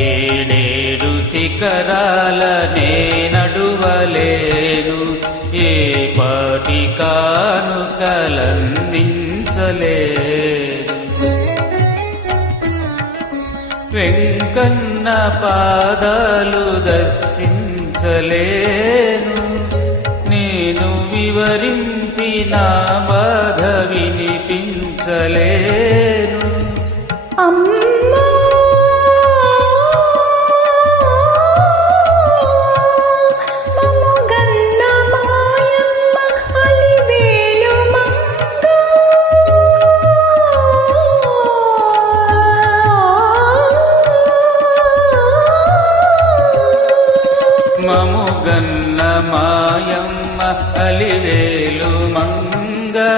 ఏడేడు శిఖరాలనే నడువలేను ఏ పాటికాను కలందించలేను వెంకన్న పాదాలు దర్శించలేను నేను వివరించిన బాధ వినిపించలేను మముగన్న మాయమ్మ అలివేలు మంగా